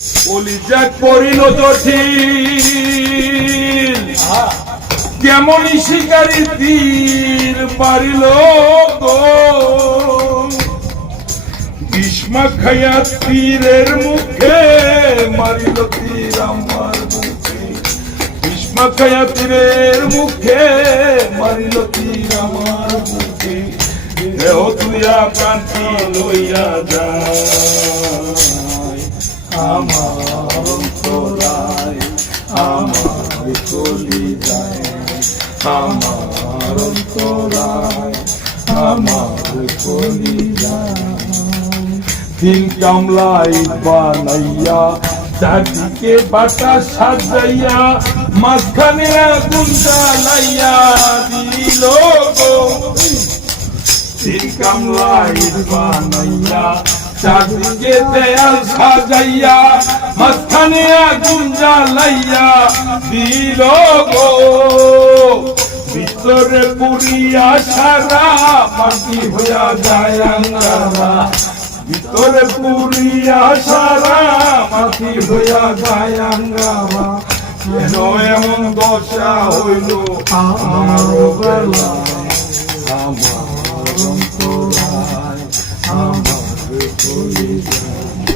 কলিজাক পরিণত কেমন শিকারী তীর পারিল গো। ভীষ্মা খাইয়া তীরের মুখে মারিল তীর আমার মুখে। ভীষ্মা খাইয়া তীরের মুখে মারিল তীর আমার মুখে। দেহ তুইয়া প্রান্তি লইয়া যায় আমার কলি যায় আমার অন্তরায় আমার কলি যায় তিন কামলাই বানাইয়া চারদিকে বাটা সাজাইয়া মাঝখানে আগুন জ্বালাইয়া দিল গো তিন কামলাই বানাইয়া চারদিকে দেয়াল সাজাইয়া, মাঝখানে আগুন জ্বালাইয়া দিল গো। ভিতরে পুরিয়া সারা মাটি হইয়া যায় আঙ্গারা ভিতরে পুরিয়া সারা মাটি হইয়া যায় আঙ্গারা কেন এমন দশা হইল? আমার বেলা আমার অন্তরায়, আমার виповідає.